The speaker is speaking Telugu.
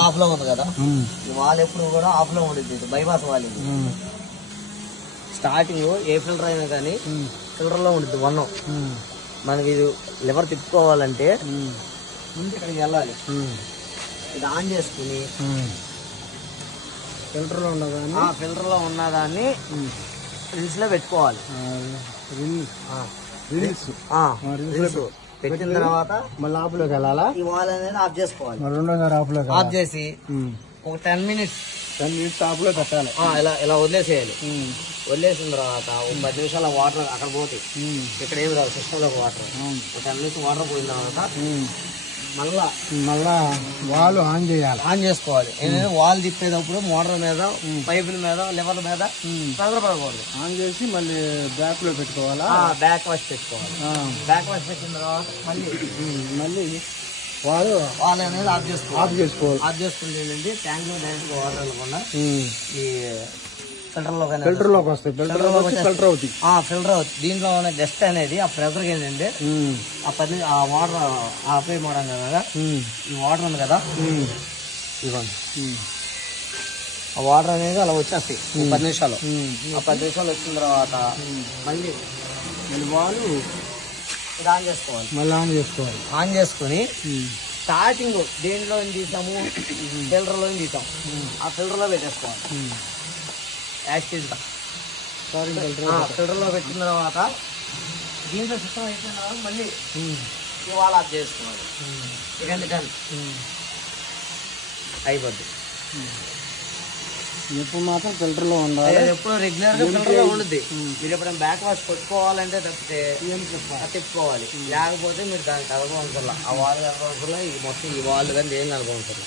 ఆఫ్ లో ఉంది కదా, ఈ వాల్ ఎప్పుడు కూడా ఆఫ్ లో ఉండేది. బైపాస్ వాల్ ఇది. స్టార్టింగ్ ఏ ఫిల్టర్ అయినా కానీ ఫిల్టర్ లో ఉంటుంది వన్. మనకి ఇది లివర్ తిప్పుకోవాలంటే ముందు ఇక్కడికి వెళ్ళాలి. ఇది ఆన్ చేసుకుని ఫిల్టర్ లో ఉన్నదాన్ని రిల్స్ లో పెట్టుకోవాలి. పెట్టిన తర్వాత మళ్ళీ ఆఫ్లోకి వెళ్ళాలా? ఈ వాల్ అనేది ఆఫ్ చేసుకోవాలి. రెండోసారి ఆఫ్ చేసి ఒక 10 minutes ఆఫ్లో పెట్టాలి. ఇలా వదిలేసేయాలి. వదిలేసిన తర్వాత ఒక 10 నిమిషాలు వాటర్ అక్కడ పోతాయి. ఇక్కడ ఏమి రాదు సిస్టమ్ లో వాటర్. ఒక 10 minutes వాటర్ పోయిన తర్వాత మళ్ళా వాల్ ఆన్ చేయాలి. ఆన్ చేసుకోవాలి. వాల్ తిప్పేటప్పుడు మోటార్ మీద, పైపుల మీద, లివర్ మీద పడకూడదు. ఆన్ చేసి మళ్ళీ బ్యాక్ లో పెట్టుకోవాలా? బ్యాక్ వాష్ పెట్టుకోవాలి. బ్యాక్ వాష్ పెట్టిన తర్వాత మళ్ళీ వాల్ అనేది ఆఫ్ చేసుకోవాలి. ఆఫ్ చేసుకుంటే ఏంటంటే ట్యాంక్ లో డైరెక్ట్ వాటర్ వెళ్ళకుండా ఈ ఫిల్టర్ లోకి వస్తాయి. ఫిల్టర్ అవుతుంది. దీంట్లో ఉన్న డస్ట్ అనేది ఆ ప్రెషర్ ఏంటంటే ఆ వాటర్ ఆపే మోడం కదా, ఈ వాటర్ ఉంది కదా, ఆ వాటర్ అనేది అలా వచ్చేస్తాయి 10 నిమిషాలు. ఆ 10 నిమిషాలు వచ్చిన తర్వాత మళ్ళీ వాళ్ళు ఇది ఆన్ చేసుకోవాలి. ఆన్ చేసుకుని స్టార్టింగ్ దేంట్లో తీసాము, ఫిల్టర్ లో తీసాము, ఆ ఫిల్టర్ లో పెట్టేసుకోవాలి. యాక్టివ్ గా ఫిల్టర్ లో పెట్టిన తర్వాత దీంట్లో సిస్టమ్ అయిపోయిన తర్వాత మళ్ళీ ఇవాళ ఆఫ్ చేసుకోవాలి. డన్ అయిపోద్ది. ఎప్పుడు మాత్రం ఫిల్టర్ లో ఉండాలి. ఎప్పుడు రెగ్యులర్ గా ఫిల్టర్ లో ఉంటుంది. మీరు ఎప్పుడైనా బ్యాక్ వాష్ కొట్టుకోవాలంటే తప్పితే తిప్పుకోవాలి. లేకపోతే మీరు దాన్ని కలగవసరం. ఆ వాల్ కలగవసరం. ఇది మొత్తం ఈ వాల్ కానీ ఏం కలగవసరం.